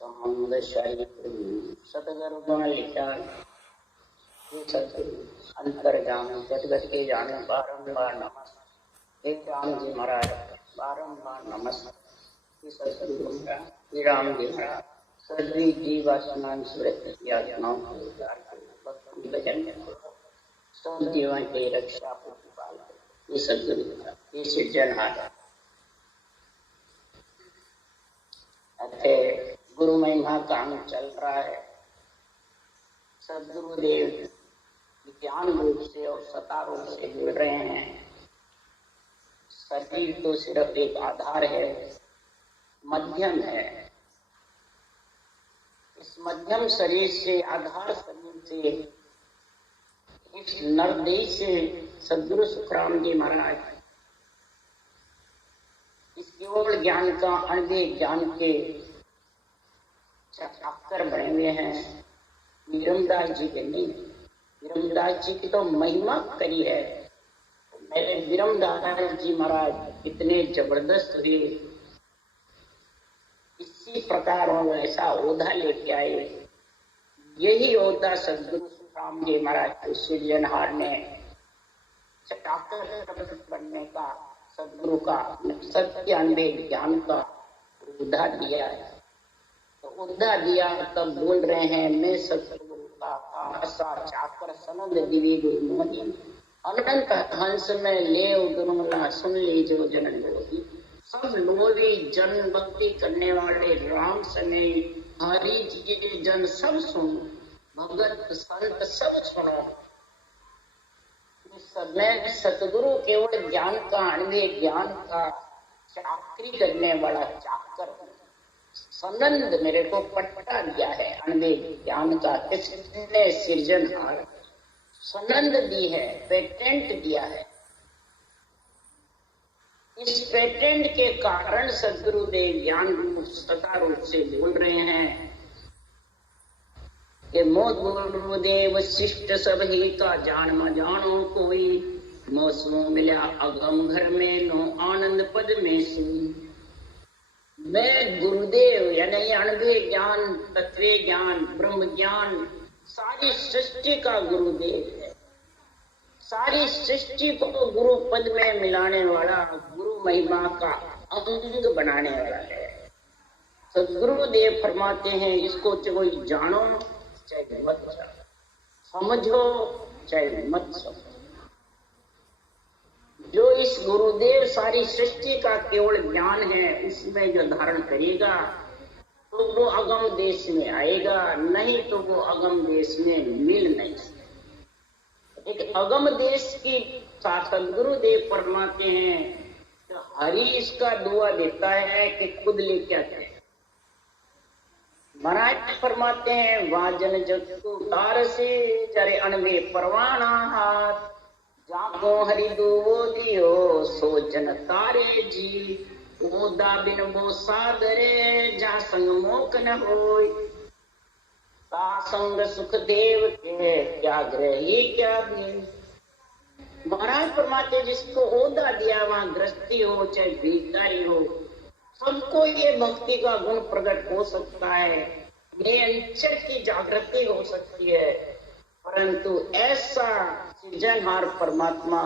संबंध शरीर सतगुरु गुण लिखा सतगुरु अंतर्जाम जगत के जाने बारंबार नमस्कार। हे राम जी महाराज बारंबार नमस्कार। सतगुरु श्री राम जी महाराज सदी जीवात्मान सुरत की आत्माओं को उद्धार कर भजन सब जीवन की रक्षा प्रतिपाल ये सतगुरु ये सृजनहार अथे गुरु महिमा काम चल रहा है। सदगुरुदेव ज्ञान रूप से और सता रूप से जुड़ रहे हैं। शरीर तो सिर्फ एक आधार है, मध्यम है। इस मध्यम शरीर से आधार शरीर से इस नरदेह से सदगुरु सुखराम जी महाराज इस केवल ज्ञान का अनदेह ज्ञान के चक्कर बने हुए हैं। विरमदास जी के नहीं, विरमदास जी की तो महिमा करी है। मेरे विरमदास जी महाराज इतने जबरदस्त हुए, इसी प्रकार वो ऐसा ओधा लेके आए। यही ओधा सदगुरु सुखराम जी महाराज के सृजनहार ने चक्कर बनने का सदगुरु का सत्य अनवेद ज्ञान का उद्धा दिया है। तो उद्धा दिया तब बोल रहे हैं मैं सदगुरु का आशा चाकर सनद दिवी गुरु मोदी अनंत हंस में ले गुरुमला सुन लीजो जन लोधी। सब लोभी जन भक्ति करने वाले राम समय हरि जी के जन सब सुनो, भगत संत सब सुनो। समय सतगुरु केवल ज्ञान का अनवेद ज्ञान का चाकरी करने वाला चाकर सनंद मेरे को पट्टा दिया है। अनवेद ज्ञान का किसने सृजनहार सनंद दी है, पेटेंट दिया है। इस पेटेंट के कारण सदगुरुदेव ज्ञान रूप सता रूप से बोल रहे हैं कि मोद गुरुदेव शिष्ट सब ही का जान म जानो कोई, मौसमों मिला अगम घर में नो आनंद पद में सोई। मैं गुरुदेव यानी अनभेद ज्ञान तत्व ज्ञान ब्रह्म ज्ञान सारी सृष्टि का गुरुदेव है। सारी सृष्टि को गुरु पद में मिलाने वाला, गुरु महिमा का अंग बनाने वाला है। तो गुरुदेव फरमाते हैं इसको कोई जानो चाहे मत जानो, समझो चाहे मत समझो। जो इस गुरुदेव सारी सृष्टि का केवल ज्ञान है उसमें जो धारण करेगा तो वो अगम देश में आएगा, नहीं तो वो अगम देश में मिल नहीं सकता। एक अगम देश की सदगुरुदेव फरमाते हैं तो हरि इसका दुआ देता है कि खुद लेके आते हैं। महाराज फरमाते हैं वाजन जगतु तार से जरे अनवे परवाना हाथ, जागो हरि दो दियो सो जन तारे जी। ओदा बिन वो सागरे जा संग मोक न होय, ता संग सुख देव के क्या ग्रही क्या भी। महाराज फरमाते जिसको ओदा दिया वहां गृहस्थी हो चाहे भिखारी हो, सबको ये भक्ति का गुण प्रकट हो सकता है, ये अंचर की जागृति हो सकती है। परंतु ऐसा सृजनहार परमात्मा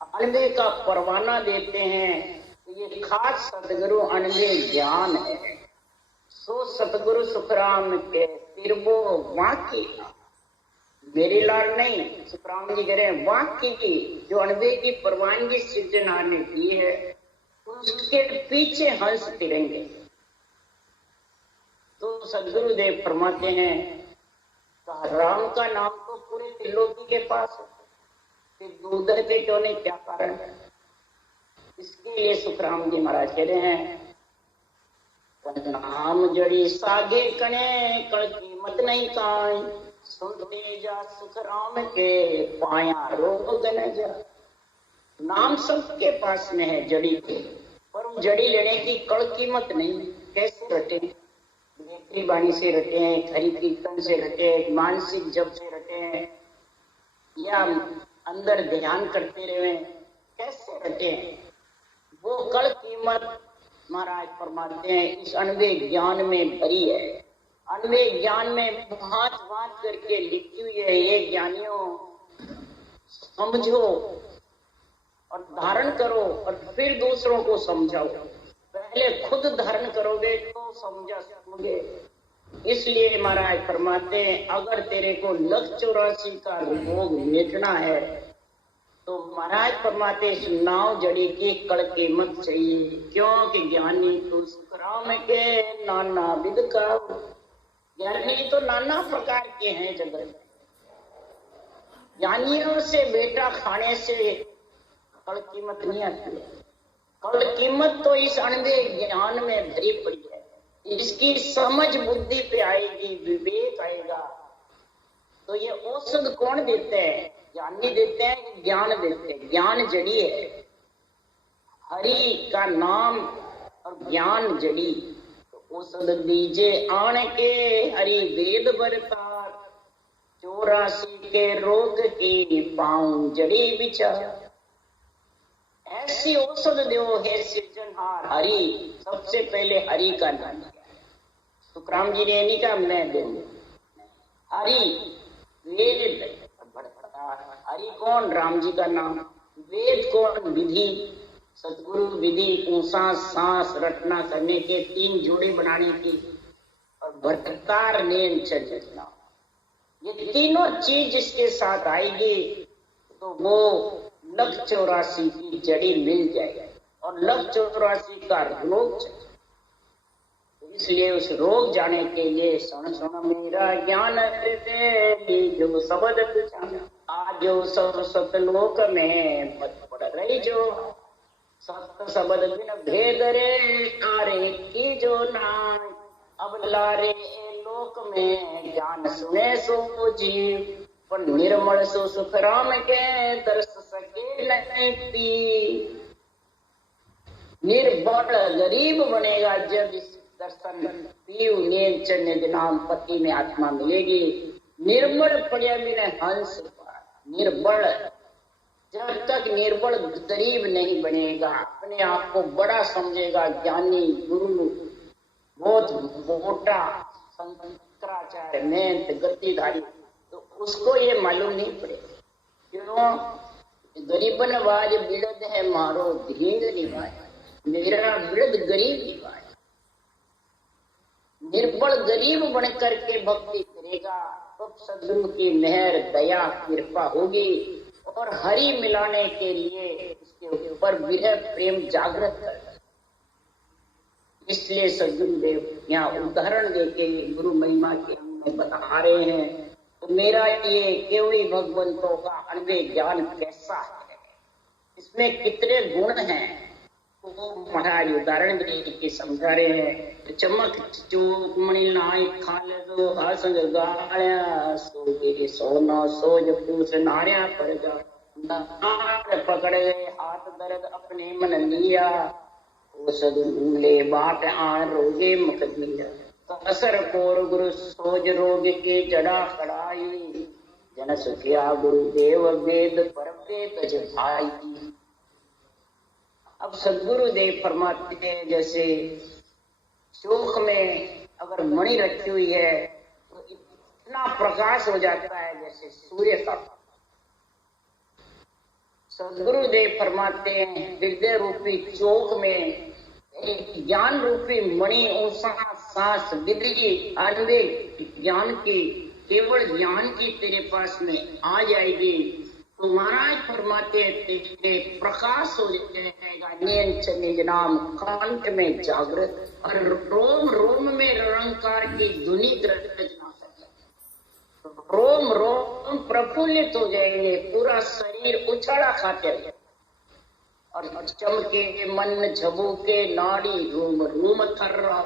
अनवे का परवाना देते हैं। ये खास सतगुरु अनवे ज्ञान है। सो सतगुरु सुखराम के तिरबो वाकी मेरी लाल नहीं, सुखराम जी कह रहे हैं वाकी की जो अनवे की परवानगी सृजनहार ने की है उसके पीछे हंस फिरेंगे। तो सदगुरुदेव फरमाते हैं राम का नाम तो पूरे त्रिलोकी के पास है, दूधर के क्यों नहीं, क्या कारण है? इसके लिए सुखराम जी महाराज कह रहे हैं नाम जड़ी सागे कने कल कीमत नहीं काई, सुनते जा सुखराम के पाया रोग न जा। नाम सबके पास में है जड़ी के, पर जड़ी लेने की कड़ कीमत नहीं। कैसे रटे? बेकरी बाणी से रटे हैं, हरि कीर्तन से रटे हैं, मानसिक जप से रटे हैं, या अंदर ध्यान करते रहे, कैसे रटे हैं? वो कड़ कीमत महाराज फरमाते हैं इस अनवे ज्ञान में भरी है। अनवे ज्ञान में भांत भांत करके लिखी हुई है। ये ज्ञानियों समझो और धारण करो और फिर दूसरों को समझाओ। पहले खुद धारण करोगे तो समझा सकोगे। इसलिए महाराज फरमाते हैं अगर तेरे को लख 84 का रोग मिटना है तो महाराज फरमाते इस नाव जड़ी की कड़ कीमत चाहिए। क्योंकि ज्ञानी तुलसीराम के नाना विध का। ज्ञानी तो नाना प्रकार के हैं जगत में। ज्ञानियों से बेटा खाने से कड़ कीमत नहीं आती है। कड़ कीमत तो इस अनवे ज्ञान में भरी पड़ी है। इसकी समझ बुद्धि पे आएगी, विवेक आएगा। तो ये औषध कौन देते हैं? ज्ञानी देते हैं, ज्ञान देते हैं। ज्ञान जड़ी है, हरि का नाम और ज्ञान जड़ी। तो औषध दीजे आण के हरि वेद बरतार 84 के रोग की पाऊं जड़ी विचार। ऐसी औषध दो हे सृजनहार हरि। सबसे पहले हरि का नाम लिया। सुखराम जी ने नहीं कहा मैं दे हरि वेद बरतार। हरि कौन? राम जी का नाम। वेद कौन? विधि। सतगुरु विधि ऊंसा सांस रटना करने के 3 जोड़े बनाने की। और बरतार नेम चलना। ये तीनों चीज जिसके साथ आएगी तो वो लख 84 की जड़ी मिल जाएगी और लख 84 का रोग चले। इसलिए उस रोग जाने के लिए सुन सुन मेरा ज्ञान देते जो शब्द पूछा। आज जो सब सतलोक में मत पड़ रही जो सत शब्द बिन भेद रे तारे की जो नाय। अब लारे लोक में ज्ञान सुने सो जीव पर निर्मल सो सुख राम के दर्श सके नहीं पी। निर्बल गरीब बनेगा जब इस दर्शन पीव नील चन्य नाम पति में आत्मा मिलेगी। निर्बल पड़े बिना हंस निर्बल। जब तक निर्बल गरीब नहीं बनेगा, अपने आप को बड़ा समझेगा, ज्ञानी गुरु बहुत मोटा शंकराचार्य मेहनत गतिधारी, तो उसको ये मालूम नहीं पड़ेगा। क्यों? गरीबन वाज बिड़द है मारो धींग निभाए। मेरा बिड़द गरीब निभाए। निर्बल गरीब बन करके भक्ति करेगा तो सदगुरु की मेहर दया कृपा होगी और हरि मिलाने के लिए इसके ऊपर विरह प्रेम जागृत कर। इसलिए सदगुरुदेव यहाँ उदाहरण देके गुरु महिमा के हमें बता रहे हैं। तो मेरा ये केवड़ी भगवंतों का अनवे ज्ञान कैसा है, इसमें कितने गुण हैं, तो महाराज उदाहरण देके समझा रहे हैं। चमक चूक मणि नाय खाल दो हासंग गाया सोगे सोना सोज पूछ नारिया पर जा पकड़ गए हाथ दर्द अपने मन लिया। औषध भूले बाट आन रोगे मुख दिया। असर कोर गुरु सोज रोग के जड़ा खड़ाई। जन सुखिया गुरुदेव वेद पर वेद भाई। अब सदगुरुदेव फरमाते हैं जैसे चोख में अगर मणि रखी हुई है तो इतना प्रकाश हो जाता है जैसे सूर्य का। सदगुरुदेव फरमाते हैं हृदय रूपी चोख में एक ज्ञान रूपी मणि ऊंसा सांस विधि अनवे ज्ञान की केवल ज्ञान की तेरे पास में आ जाएगी तो महाराज फरमाते तेरे प्रकाश हो जाएगा। निज नाम कंठ में जागृत और रोम रोम में निरंकार की धुनी रचना कर। रोम रोम प्रफुल्लित हो जाएंगे, पूरा शरीर उछाड़ा खाते रहे और चमके मन झबूके नाड़ी रूम रूम थर रहा।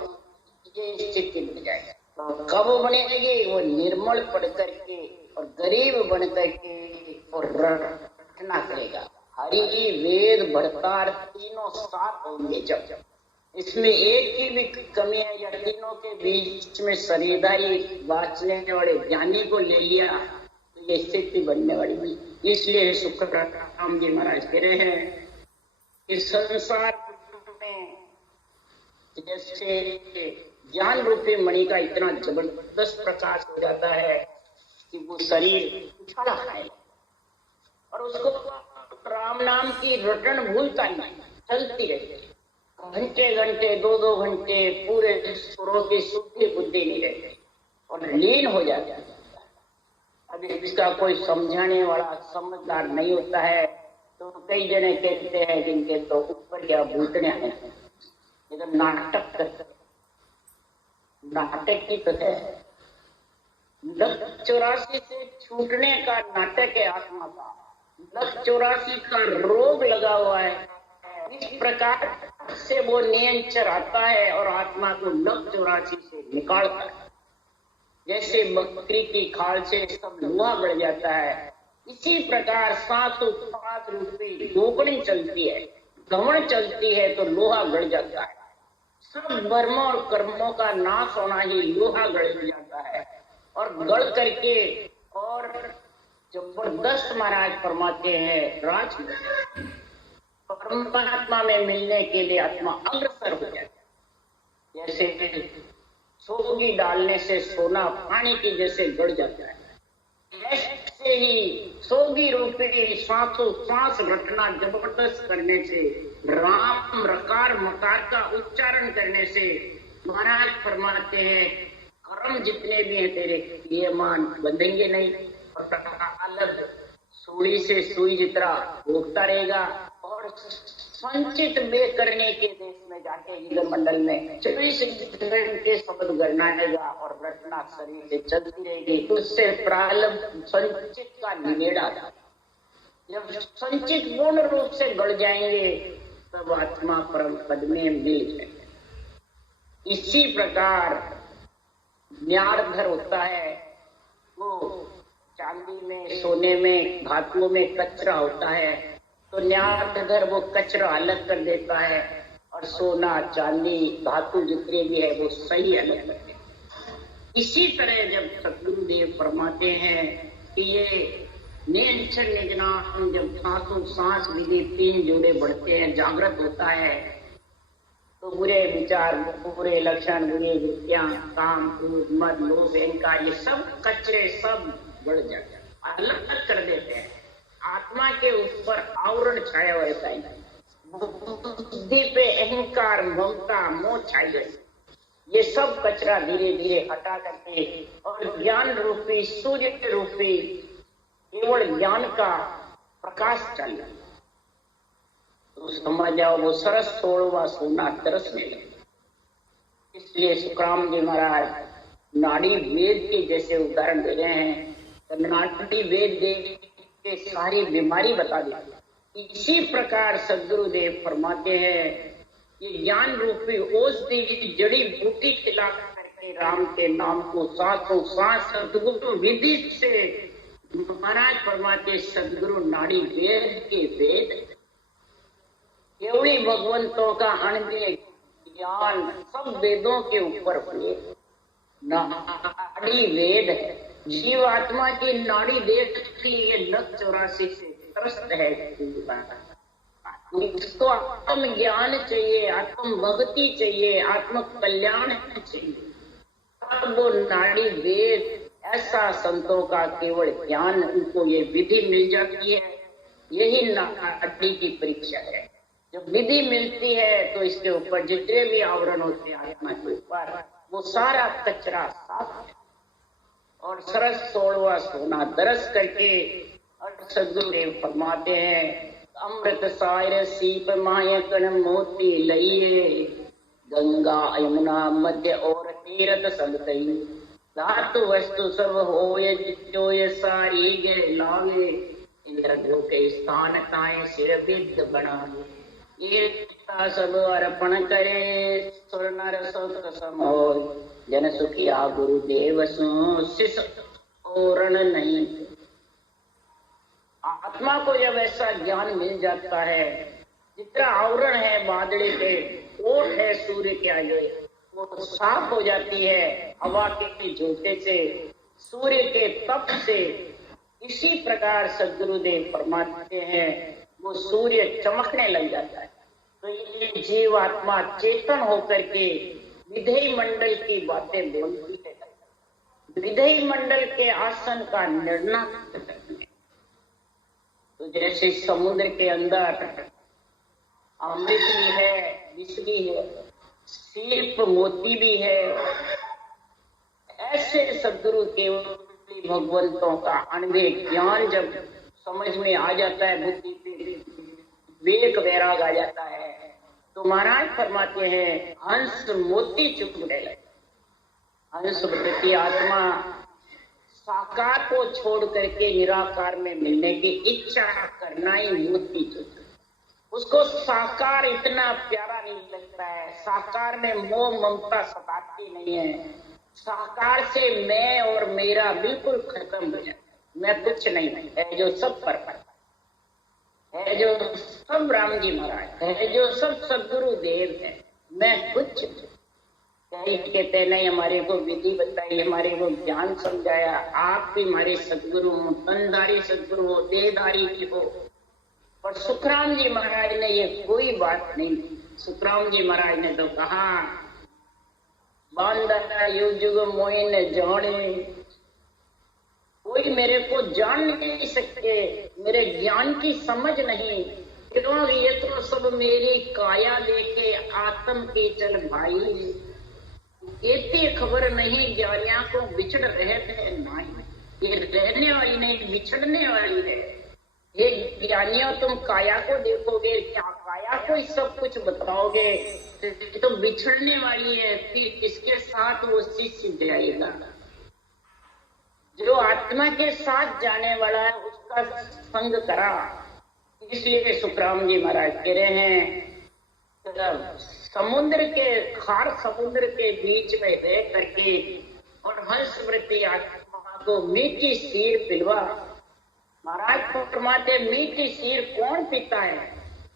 ये स्थिति बन जाएगा। तो कब बनेगी? वो निर्मल पढ़ करके और गरीब बन करके और रटना करेगा। हरि वेद भरतार तीनों साथ होंगे। जब इसमें एक की भी कमी है या तीनों के बीच में शरीरदारी बाँचने वाले ज्ञानी को ले लिया तो ये स्थिति बनने वाली नहीं। इसलिए सुखराम जी महाराज कह रहे हैं कि संसार में जैसे ज्ञान रूपी मणि का इतना जबरदस्त प्रकाश हो जाता है कि वो शरीर उछाला खाए और उसको राम नाम की रटन भूलता नहीं, चलती रहती है घंटे घंटे 2-2 घंटे पूरे सुरों की शुद्धि बुद्धि नहीं रहती और लीन हो जाता है। अभी इसका कोई समझाने वाला समझदार नहीं होता है तो कई जने कहते हैं जिनके तो ऊपर क्या भूतने हैं, ये तो नाटक करते, नाटक की तो है। 84 से छूटने का नाटक है आत्मा का, 84 का रोग लगा हुआ है। इस प्रकार से वो नियंत्रण आता है और आत्मा को 84 से निकालता है। जैसे बकरी की खाल से सब लोहा बढ़ जाता है, इसी प्रकार सांस रूपी दोगुनी चलती है, गमन चलती है तो लोहा गड़ जाता है। सब वर्मों और कर्मों का नाश होना ही लोहा गड़ जाता है और गड़ करके और जबरदस्त महाराज फरमाते हैं राज परमात्मा में मिलने के लिए आत्मा अग्रसर हो जाता है। जैसे सोगी डालने से सोना पानी की जैसे गड़ जाता है, ऐसे ही सोगी रूपी सांसों सांस रटना जबरदस्त करने से, राम रकार मकार का उच्चारण करने से महाराज फरमाते हैं कर्म जितने भी हैं तेरे क्रियमान बंधेंगे नहीं और अलग सुई से सुई जितना भोगता रहेगा और संचित में करने के देश में जाके युग मंडल में 24 घंटे शब्द गणनाएगा और रचना शरीर से चलती रहेगी। उससे प्रारंभ संचित का निमेड़ा था। जब संचित पूर्ण रूप से गढ़ जाएंगे तब आत्मा परम पद में मिल जाएंगे। इसी प्रकार न्यारधर होता है, वो चांदी में सोने में धातुओं में कचरा होता है तो न्यारधर वो कचरा अलग कर देता है और सोना चांदी धातु जितने भी है वो सही अलग कर देता है। इसी तरह जब सतगुरुदेव फरमाते हैं कि ये नियंत्रण निगनान जब सांसों सांस विधि 3 जोड़े बढ़ते हैं, जागृत होता है तो बुरे विचार, बुरे लक्षण, बुरी वृत्तियां, काम, क्रोध, मद, लोभ, अहंकार ये सब कचरे सब बढ़ जाते हैं, अलग कर देते हैं। आत्मा के ऊपर आवरण छाया हुआ रहता है, बुद्धि पे अहंकार, ममता, मोह छाई रहती है। ये सब कचरा धीरे धीरे हटा करके और ज्ञान रूपी सूर्य रूपी केवल ज्ञान का प्रकाश चल रहा है तो समझ जाओ वो सरस 16वां सोना तरसने लगे। इसलिए सुखराम जी महाराज नाड़ी वेद के जैसे उदाहरण दे रहे हैं तो नाड़ी वेद देख के सारी बीमारी बता दी। इसी प्रकार सदगुरुदेव फरमाते हैं ये ज्ञान रूपी औषधि जड़ी बूटी खिला करके राम के नाम को सांसों सांस सदगुरु विधि से महाराज फरमाते सदगुरु नाड़ी वेद के वेद केवड़ी भगवंतों का अनन्य ज्ञान सब वेदों के ऊपर हुए। नाड़ी वेद है, जीव आत्मा की नाड़ी देख के ये 84 से त्रस्त है। उसको आत्म ज्ञान चाहिए, आत्म भक्ति चाहिए, आत्म कल्याण चाहिए। अब वो नाड़ी वेद ऐसा संतों का केवल ज्ञान उनको ये विधि मिल जाती है। यही नाड़ी की परीक्षा है। जब विधि मिलती है तो इसके ऊपर जितने भी आवरण होते हैं आत्मा के ऊपर वो सारा कचरा साफ है और सरस 16वां सोना दरस करके और सदगुरुदेव फरमाते हैं अमृत सायर सीप मायकन मोती लइए गंगा यमुना मध्य और तीरथ सब तई धातु वस्तु सब होय जोय सारी गे लावे इंद्र के स्थान ताए सिर विद बनावे सब अर्पण करे सुर नर सुत समोय जन सुखिया गुरुदेव शिष ओरण नहीं। आत्मा को जब ऐसा ज्ञान मिल जाता है जितना आवरण है बादले के ओट है सूर्य के आगे वो साफ हो जाती है हवा के झोंके से सूर्य के तप से। इसी प्रकार सदगुरुदेव फरमाते हैं वो सूर्य चमकने लग जाता है। तो ये जीव आत्मा चेतन होकर के विधेय मंडल की बातें बोलती है, विधेय मंडल के आसन का निर्णय करती है। तो जैसे समुद्र के अंदर अमृत भी है, विष भी है, सिर्फ मोती भी है, ऐसे सदगुरु केवल भगवंतों का अनुभव ज्ञान जब समझ में आ जाता है, बुद्धि पे विवेक वैराग आ जाता है, तो महाराज फरमाते हैं हंस मोती चुप गए। हंस प्रति आत्मा साकार को छोड़ करके निराकार में मिलने की इच्छा करना ही मोती चुप। उसको साकार इतना प्यारा नहीं लगता है, साकार में मोह ममता सताती नहीं है, साकार से मैं और मेरा बिल्कुल खत्म हो जाता है। मैं कुछ नहीं है, जो सब पर है, जो सब राम जी महाराज है, जो सब सदगुरु देव है, मैं कुछ कहते नहीं। हमारे को विधि बताई, हमारे को ज्ञान समझाया, आप भी हमारे सदगुरु हो, तनधारी सदगुरु हो, देहधारी भी हो। और सुखराम जी महाराज ने ये कोई बात नहीं, सुखराम जी महाराज ने तो कहा बांधा युग युग मोइन जाने, कोई मेरे को जान नहीं सकते, मेरे ज्ञान की समझ नहीं, क्योंकि ये तो सब मेरी काया लेके आत्म के चल भाई, इतनी खबर नहीं ज्ञानियों को बिछड़ रहे थे नहीं, ये रहने वाली नहीं बिछड़ने वाली है। ये ज्ञानियों तुम काया को देखोगे, क्या काया को सब कुछ बताओगे, तो बिछड़ने वाली है, फिर इसके साथ वो शिष्य जाएगा। जो आत्मा के साथ जाने वाला है उसका संग करा। इसलिए सुखराम जी महाराज कह रहे हैं समुद्र के खार समुद्र के बीच में रह करके और हंस वृत्ति आत्मा को मीठी सीर पिलवा। महाराज फरमाते मीठी सीर कौन पीता है?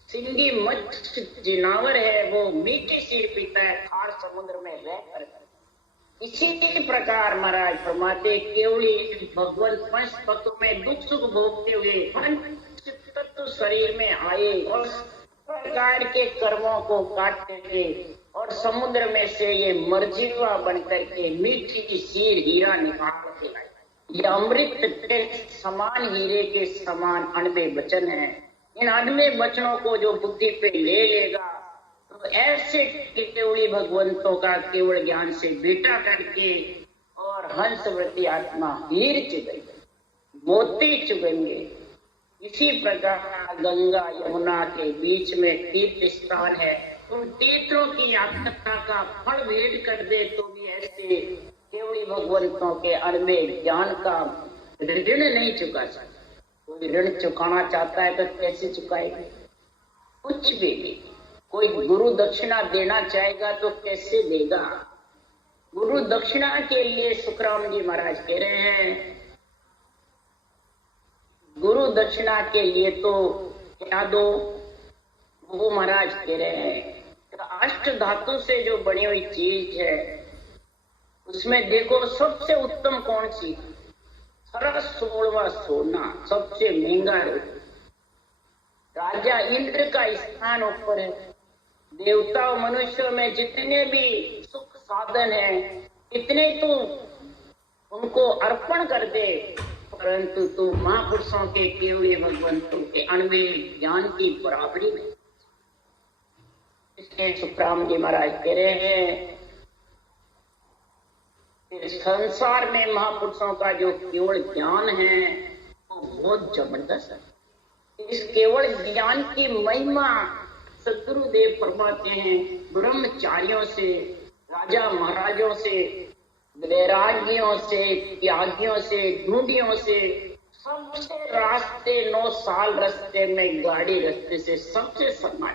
सिंगी मत्स्य जिनावर है, वो मीठी सीर पीता है खार समुद्र में रह कर। इसी प्रकार महाराज फरमाते केवली भगवान पंच तत्व में दुख सुख भोगते हुए पंच तत्व शरीर में आए और प्रकार के कर्मों को काट करके और समुद्र में से ये मर्जीवा बनकर के मीठी सीर हीरा निकाल के लाए। ये अमृत के समान हीरे के समान अनबे वचन है। इन अनबे वचनों को जो बुद्धि पे ले लेगा तो ऐसे केवली भगवंतों का केवल ज्ञान से बेटा करके और हंसवृत्ति आत्मा हीर चुगेंगे, मोती चुगेंगे। इसी प्रकार गंगा यमुना के बीच में तीर्थ स्थान है, उन तीर्थों की यात्रा का फल भेंट कर दे तो भी ऐसे केवली भगवंतों के अनबे ज्ञान का ऋण नहीं चुका सकता। कोई ऋण चुकाना चाहता है तो कैसे चुकाएगा? कुछ भी नहीं। कोई गुरु दक्षिणा देना चाहेगा तो कैसे देगा? गुरु दक्षिणा के लिए सुखराम जी महाराज कह रहे हैं गुरु दक्षिणा के लिए तो क्या दो? वो महाराज कह रहे हैं अष्ट धातु से जो बनी हुई चीज है उसमें देखो सबसे उत्तम कौन सी? सरस 16वां सोना, सबसे महंगा है। राजा इंद्र का स्थान ऊपर है। देवता और मनुष्य में जितने भी सुख साधन है इतने तू उनको अर्पण कर दे, परंतु तू महापुरुषों के केवल भगवंतों के अनबे ज्ञान की बराबरी में। इसलिए सुखराम जी महाराज कह रहे हैं संसार में महापुरुषों का जो केवल ज्ञान है वो बहुत जबरदस्त है। इस केवल ज्ञान की महिमा सदगुरुदेव फरमाते हैं ब्रह्मचारियों से, राजा महाराजों से, वैरागियों से, त्यागियों से, ढूंढियों से, सबसे रास्ते 9 साल रास्ते में गाड़ी रास्ते से सबसे समाज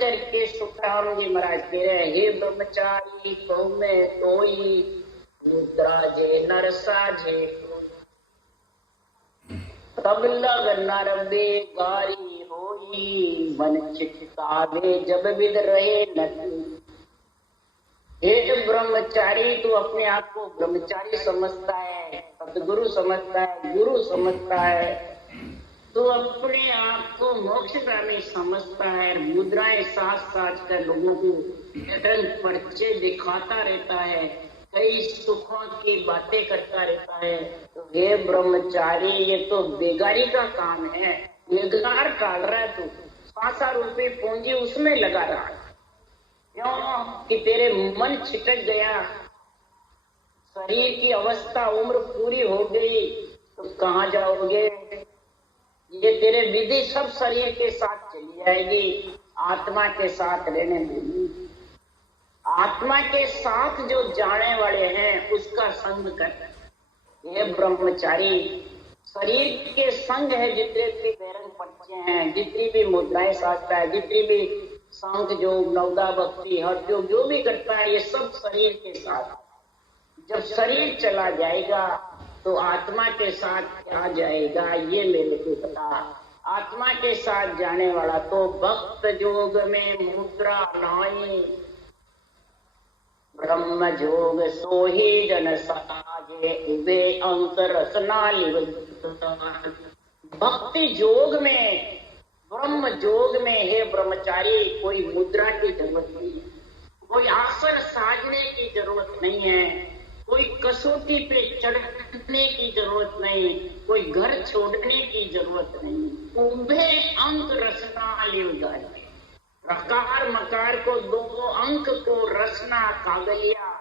करके सुखराम जी महाराज कह रहे हे ब्रह्मचारी तो में कोई मुद्रा जे नर साजे तब लग नरबे गारी होई मन चित्तावे जब विद रहे नदी। हे ब्रह्मचारी तू अपने आप को ब्रह्मचारी समझता है, सदगुरु समझता है, गुरु समझता है, तो अपने आप को मोक्षगामी समझता है, मुद्राएं साथ साथ कर लोगों को रंग पर्चे दिखाता रहता है, कई सुखों की बातें करता रहता है। तो हे ब्रह्मचारी, ये तो बेगारी का काम है, बेकार डाल रहा है तू, 5 रुपए पूंजी उसमें लगा रहा है। क्यों कि तेरे मन छिटक गया, शरीर की अवस्था उम्र पूरी हो गई, तो कहाँ जाओगे? ये तेरे विधि सब शरीर के साथ चली जाएगी, आत्मा के साथ रहने देगी। आत्मा के साथ जो जाने वाले हैं उसका संग कर। ये ब्रह्मचारी, शरीर के संग है जितने भी बैरंग पर्चे हैं, जितनी भी मुद्राएं साधता है, जितनी भी सांख योग, नवदा भक्ति, हठ योग जो भी करता है, ये सब शरीर के साथ। जब शरीर चला जाएगा तो आत्मा के साथ क्या जाएगा ये मेरे को पता। आत्मा के साथ जाने वाला तो भक्त जोग में मुद्रा नाई, ब्रह्म जोग सोही जन साजे, उबे अंक रसना लिव। भक्ति जोग में, ब्रह्म जोग में हे ब्रह्मचारी, कोई मुद्रा की जरूरत नहीं है, कोई आसन साजने की जरूरत नहीं है, कोई कसौटी पे चढ़ने की जरूरत नहीं, कोई घर छोड़ने की जरूरत नहीं। उभे अंक रसना लिव जाए, रकार मकार को 2 अंक को रसना, कागलिया,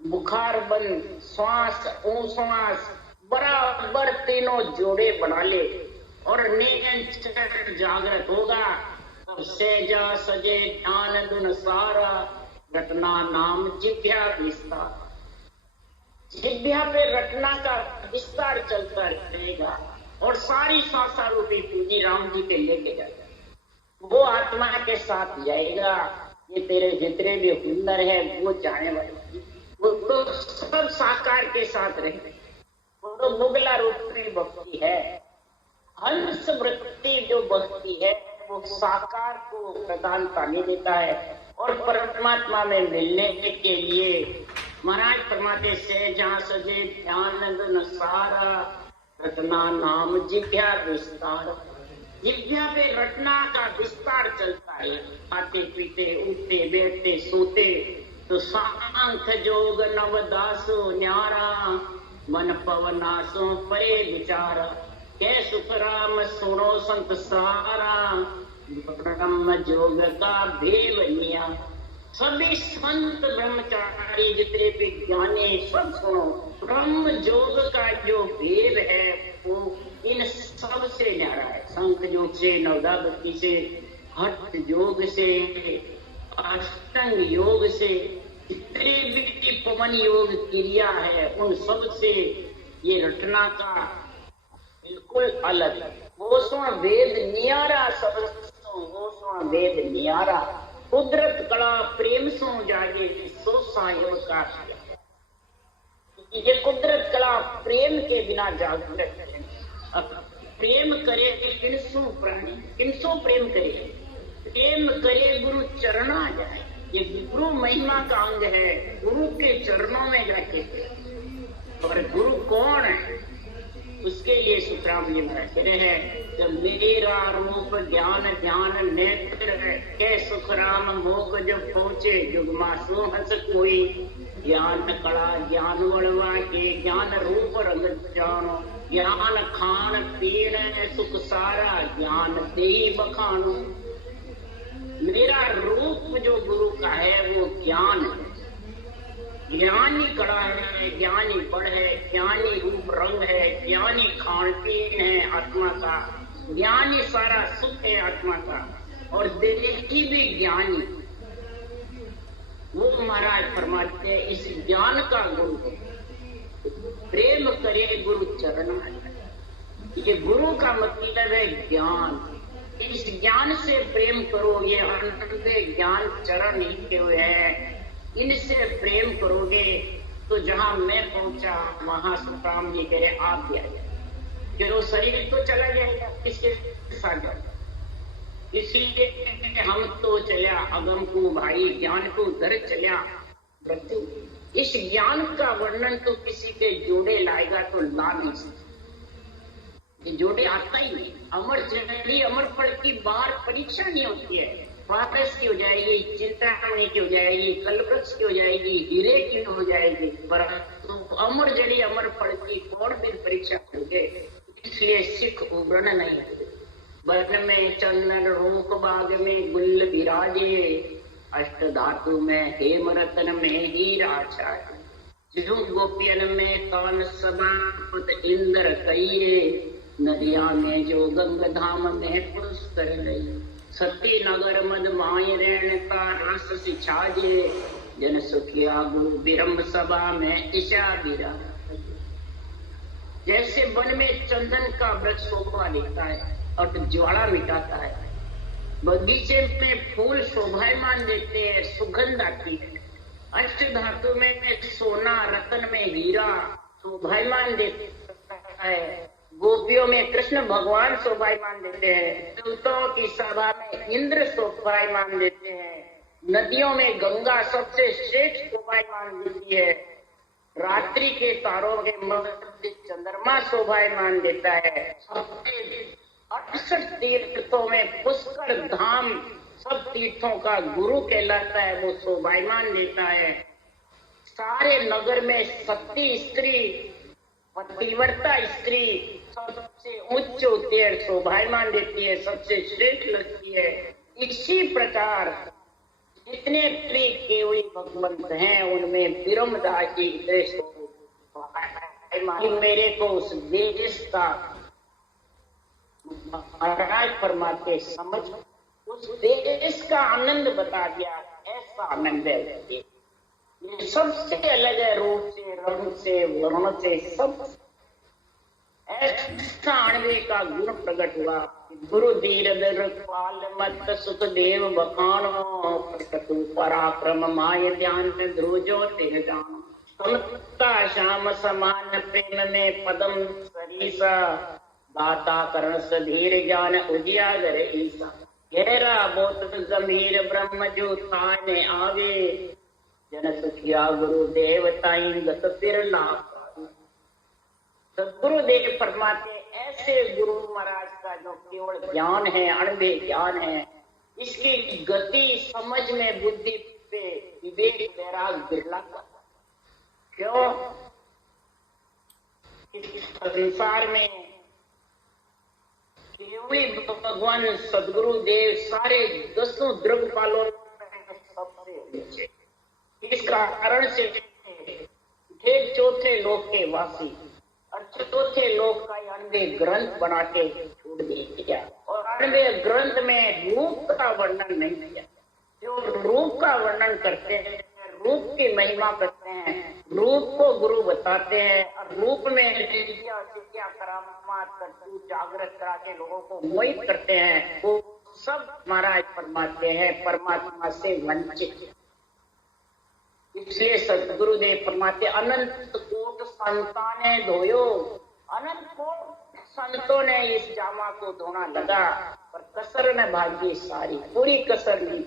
बुखार बंद, श्वास उश्वास बराबर तीनों जोड़े बना ले और निरंतर जागृत होगा। तब सेजा सजे ध्यान दुन सारा, रटना नाम जिभ्या विस्तार। जिभ्या पे रटना का विस्तार चलता रहेगा और सारी 7 रूपी पूंजी राम जी के लेके जाएगा, वो आत्मा के साथ जाएगा। ये तेरे जितने भी हुनर है वो जाने वाले, वो तो सब साकार के साथ रहेंगे। वो तो मुगला रूपी भक्ति है, हंस वृत्ति जो भक्ति है वो साकार को प्रधानता नहीं देता है। और परमात्मा में मिलने के लिए महाराज फरमाते से जहाँ सजे ध्यान गुण सारा, रटना नाम जिभ्या विस्तार। जिभ्या पे रटना का विस्तार चलता है, खाते पीते उठते बैठते सोते। तो सांख जोग नवदासो न्यारा, मन पवनासो परे विचार। कै सुख राम सुनो संत सारा, ब्रह्म जोग का भेव निया। सभी संत ब्रह्मचारी जितने भी ज्ञानी सब सुनो, ब्रह्म जोग का जो भेद है वो इन सब से न्यारा है। संख योग से, नवदा भक्ति से, हठ योग से, अष्टांग योग से, जितने भी पवन योग क्रिया है उन सब से ये रटना का बिल्कुल अलग। वो सुन वेद नियारा, सब वो सुन वेद नियारा। कुदरत कला प्रेम सो जागे, सो सायो का। ये कुदरत कला प्रेम के बिना जागृत है। प्रेम करे किनसो प्राणी, किनसो प्रेम करे, प्रेम करे गुरु चरणा जाए। ये गुरु महिमा का अंग है, गुरु के चरणों में जाके। और गुरु कौन है उसके लिए सुखराम जी कहते हैं, जब मेरा रूप ज्ञान ध्यान नेत्र कै सुखराम मोक जब पहुंचे, युगमा सो हंस कोई। ज्ञान कला ज्ञान वड़वा के, ज्ञान रूप रंग जानो। ज्ञान खान पीन सुख सारा, ज्ञान दे बखानो। मेरा रूप जो गुरु का है वो ज्ञान है, ज्ञानी कड़ा है, ज्ञानी बड़ है, ज्ञानी रूप रंग है, ज्ञानी खान पीन है आत्मा का, ज्ञानी सारा सुख है आत्मा का। और देही भी ज्ञानी, वो महाराज फरमाते हैं इस ज्ञान का गुरु प्रेम करे गुरु चरण। ये गुरु का मतलब है ज्ञान, इस ज्ञान से प्रेम करो। ये अनंत ज्ञान चरण लिखे हुए हैं, इनसे प्रेम करोगे तो जहां मैं पहुंचा वहां सुखराम जी कहे आप भी आ जाए। जो शरीर तो चला जाएगा, किसके साथ जाएगा? इसलिए हम तो चलिया अगम को भाई, ज्ञान को दर चलिया मृत्यु। इस ज्ञान का वर्णन तो किसी के जोड़े लाएगा तो ला नहीं सकता। ये जोड़े आता ही नहीं। अमर जड़ी अमर फल की बार परीक्षा नहीं होती है। पारस की हो जाएगी, चिंतामणि की हो जाएगी, कलवृक्ष की हो जाएगी, हीरे की हो जाएगी, परंतु अमर जड़ी अमर फल की कौन भी परीक्षा करोगे। इसलिए सिख उबरन नहीं है। वन में चंदन रोक बाग में गुल विराजे, अष्ट धातु में हेम रतन में हीरा छाए। जो गोपियन में कौन सभापत इंद्र कहिए, नदिया में जो गंग धाम में पुष्कर रही। सती नगर मद माई रेण का रस सिछाजे, जन सुखिया गुरु बिरम सभा में ईशा बिरा। जैसे वन में चंदन का वृक्ष शोभा देता है और ज्वाला मिटाता है, बगीचे में फूल शोभायमान देते हैं, सुगंध आती है। अष्ट धातु में सोना, रतन में हीरा शोभायमान देता है। गोपियों में कृष्ण भगवान शोभायमान देते हैं। दूतों की सभा में इंद्र शोभायमान देते हैं। नदियों में गंगा सबसे श्रेष्ठ शोभायमान देती है। रात्रि के तारों के मध्य चंद्रमा शोभायमान देता है। 68 तीर्थों में पुष्कर धाम सब तीर्थों का गुरु कहलाता है, वो शोभायमान देता है। सारे नगर में सती स्त्री, पतिव्रता स्त्री सबसे उच्च होती है, शोभायमान देती है, सबसे श्रेष्ठ लगती है। इसी प्रकार जितने प्रिय केवली भगवंत हैं उनमें बिरमदास जी मेरे को उस देश का महाराज फरमाते समझ उस देश का आनंद बता दिया। ऐसा आनंद है ये सबसे अलग है, रूप से, रंग से, वर्ण से, सब ऐसा अणवे का गुण प्रकट हुआ। गुरु धीर पाल मत सुख देव बखानो, प्रकटु पराक्रम माय ध्यान में ध्रुजो तेह जान। समता श्याम समान प्रेम में पदम सरीसा, दाता करण सधीर ज्ञान उजियागर ईसा। गहरा बोत गंभीर ब्रह्म जो थाने आवे, जन सुखिया गुरु देवताई गत बिरला। सदगुरुदेव फरमाते ऐसे गुरु महाराज का जो केवल ज्ञान है, अणवे ज्ञान है, इसकी गति समझ में, बुद्धि पे विवेक वैराग बिरला। क्यों? इस संसार में केवली भगवान सदगुरुदेव सारे 10 द्रव्यपालों सबसे नीचे। इस कारण से एक चौथे लोक के वासी और चौथे लोक का अणवे ग्रंथ बना के छोड़ दिया, और अणवे ग्रंथ में रूप का वर्णन नहीं किया। जो रूप का वर्णन करते हैं, रूप की महिमा करते हैं, रूप को गुरु बताते हैं, और रूप में विद्या करामात करतूत जागृत करा के लोगों को मोहित करते हैं, वो सब महाराज फरमाते हैं परमात्मा से वंचित। इसलिए सदगुरुदेव फरमाते अनंत कोट संताने धोयो, अनंत कोट संतों ने इस जामा को धोना लगा, पर कसर न भागी सारी, पूरी कसर नहीं।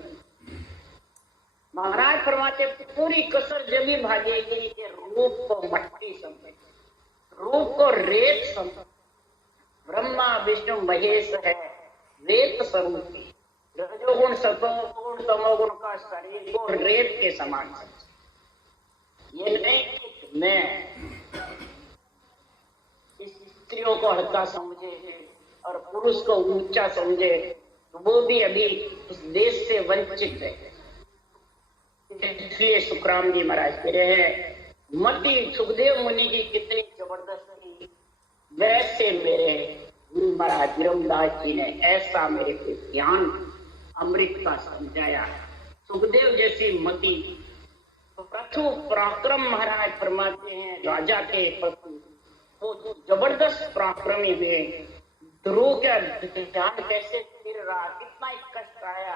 महाराज फरमाते पूरी कसर जब ही भागेगी कि रूप को मट्टी समझे, रूप को रेत समझे। ब्रह्मा विष्णु महेश है रेत स्वरूप, रजोगुण सतोगुण तमोगुण का शरीर को रेत के समान समझे। ये नहीं कि मैं स्त्रियों को हल्का समझे और पुरुष को ऊंचा समझे, वो भी अभी इस देश से वंचित है। इसलिए सुखराम जी महाराज कह रहे हैं, मति सुखदेव मुनि की कितनी जबरदस्त थी, वैसे मेरे गुरु महाराज बिरमदास जी ने ऐसा मेरे को ज्ञान अमृत का समझाया। सुखदेव जैसी मति, प्रथु पराक्रम महाराज फरमाते हैं राजा के प्रति, वो जबरदस्त पराक्रमी हुए। ध्रुव का ध्यान कैसे फिर रहा, कितना ही कष्ट आया,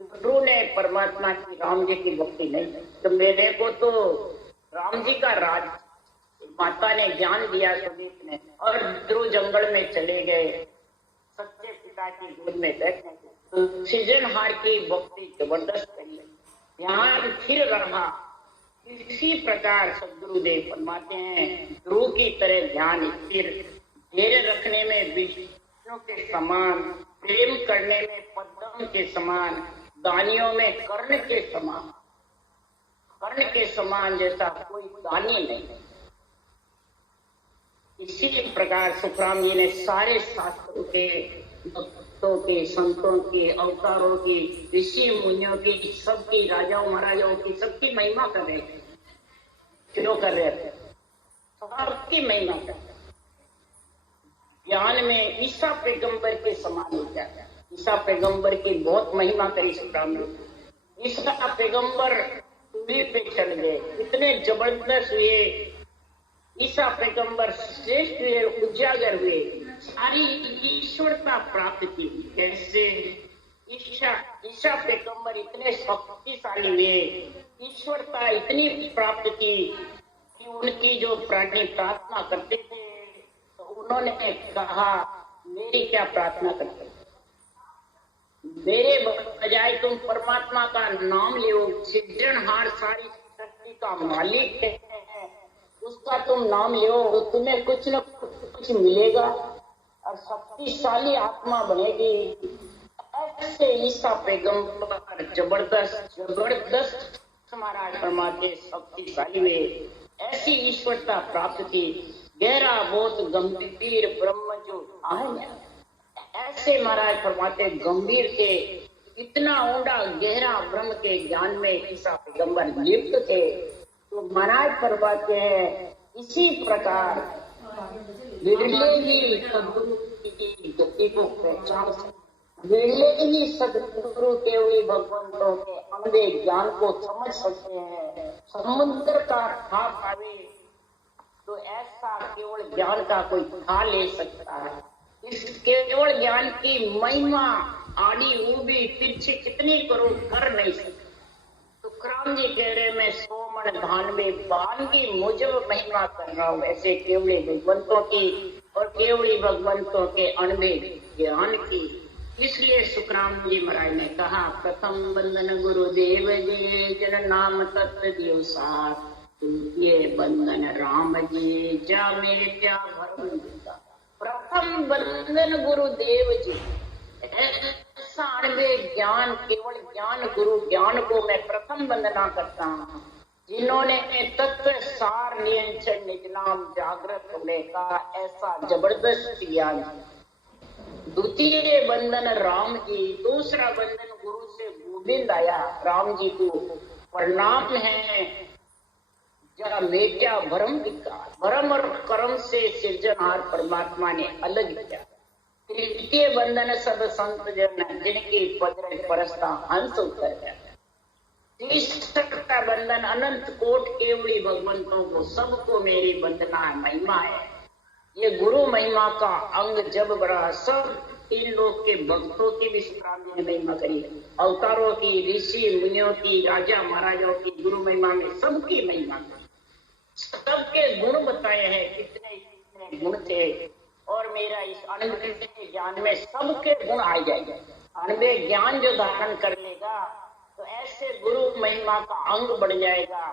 ध्रुव ने परमात्मा की, राम जी की भक्ति नहीं। तो मेरे को तो राम जी का राज माता ने ज्ञान दिया सुदीप ने, और ध्रुव जंगल में चले गए सच्चे पिता की गोद में बैठे, तो सृजनहार की भक्ति जबरदस्त करी, यहाँ फिर रहा। इसी प्रकार सदगुरुदेव फरमाते हैं ध्रुव की तरह ध्यान स्थिर धैर्य रखने में विष्णु के समान, प्रेम करने में पद्म के समान, दानियों में कर्ण के समान, कर्ण के समान जैसा कोई दानी नहीं। इसी प्रकार सुखराम जी ने सारे शास्त्रों के, भक्तों के, संतों के, अवतारों की, ऋषि मुनियों की, सबकी, राजाओं महाराजाओं की, सबकी महिमा कर रहे थे। क्यों कर रहे थे? सबकी महिमा कर रहे। ज्ञान में ईसा पैगंबर के समान हो जाता है। ईसा पैगंबर की बहुत महिमा करी सुखराम ने। ईसा पैगंबर सूली पे चढ़ गए, इतने जबरदस्त हुए। ईसा पैगंबर श्रेष्ठ हुए, उजागर हुए, सारी ईश्वरता प्राप्त की। कैसे? ईसा पैगंबर इतने शक्तिशाली हुए, ईश्वरता इतनी प्राप्त की कि उनकी जो प्राणी प्रार्थना करते थे तो उन्होंने कहा, मेरी क्या प्रार्थना करते, मेरे बजाय तुम परमात्मा का नाम लो। सृजनहार, सारी सृष्टि का मालिक है, उसका तुम नाम लो, तुम्हें कुछ न कुछ मिलेगा और शक्तिशाली आत्मा बनेगी। ऐसे ईसा पैगंबर जबरदस्त महाराज फरमाते शक्तिशाली हुए, ऐसी ईश्वरता प्राप्त की। गहरा बहुत गंभीर ब्रह्म जो है, ऐसे महाराज फरमाते गंभीर थे, इतना ऊंडा गहरा ब्रह्म के ज्ञान में ईसा पैगंबर लिप्त थे। तो महाराज फरमाते हैं इसी प्रकार विरले ही सदगुरु की गति को पहचान सकते, विरले ही सदगुरु केवली भगवंतों के अंधे ज्ञान को समझ सकते हैं। समुद्र का खा पावे तो ऐसा केवल ज्ञान का कोई खा ले सकता है। इस केवल ज्ञान की महिमा आड़ी ऊबी तिरछी कितनी करो कर नहीं सकते। सुखराम जी कह रहे मैं 100 मन धान में बान की मुझे महिमा कर रहा हूँ, ऐसे केवली भगवंतों की और केवली भगवंतों के अनबे ज्ञान की। इसलिए सुखराम जी महाराज ने कहा, प्रथम बंदन गुरुदेव जी जन नाम तत्व दियो साथ, ये बंधन राम जी जा मेरे क्या भरम दिया। प्रथम बंधन गुरुदेव जी, ऐसा अनबे ज्ञान, केवल ज्ञान, गुरु ज्ञान को मैं प्रथम वंदना करता हूँ, जिन्होंने तत्व सार नियंत्रण निज नाम जागृत होने का ऐसा जबरदस्त ज्ञान। द्वितीय बंधन राम जी, दूसरा बंधन गुरु से गोविंद आया। राम जी को प्रणाम है, जरा मेटा भरम विकार, भरम और कर्म से सृजनहार परमात्मा ने अलग किया। तृतीय बंधन सब संत जन, जिनकी पदर परस्ता हंस उतर गया। तीसरा बंधन अनंत कोट केवली भगवंतों को, सबको मेरी वंदना महिमा है। ये गुरु महिमा का अंग जब बढ़ा, सब 3 लोग के भक्तों की भी सुखराम जी ने महिमा करी, अवतारों की, ऋषि मुनियों की, राजा महाराजाओं की गुरु महिमा में सबकी महिमा, सबके गुण बताए हैं, कितने कितने गुण थे। और मेरा इस अनबे ज्ञान में सबके गुण आ जाएंगे। अनबे ज्ञान जो धारण कर लेगा तो ऐसे गुरु महिमा का अंग बढ़ जाएगा,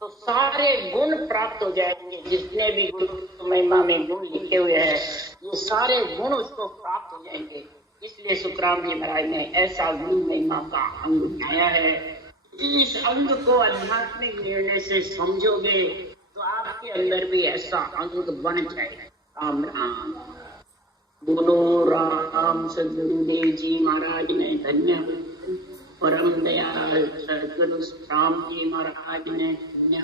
तो सारे गुण प्राप्त हो जाएंगे। जितने भी गुरु महिमा में गुण लिखे हुए हैं, ये सारे गुण उसको प्राप्त हो जाएंगे। इसलिए सुखराम जी महाराज ने ऐसा गुरु महिमा का अंग बनाया है। इस अंग को आध्यात्मिक निर्णय से समझोगे तो आपके अंदर भी ऐसा अंग बन जाएगा। राम राम बोलो राम। सदगुरुदेव जी महाराज ने धन्य, परम दयाल सदगुरु राम जी महाराज ने धन्य,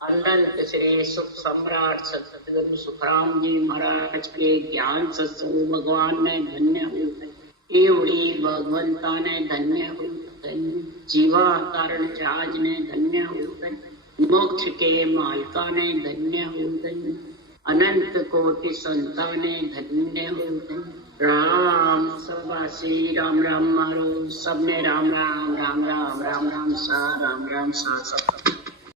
अनंत श्री सुख सम्राट सदगुरु सुखराम जी महाराज के ज्ञान सत्संग भगवान ने धन्य हो, केवड़ी भगवंता ने धन्य हो, जीवा कारण जहाज ने धन्य हो, मोक्ष के मालिका ने धन्य हो, अनंत कोटि संता ने धन्य हो। राम सबासी राम राम मारो, सब में राम राम राम राम राम राम सा राम राम सा सब।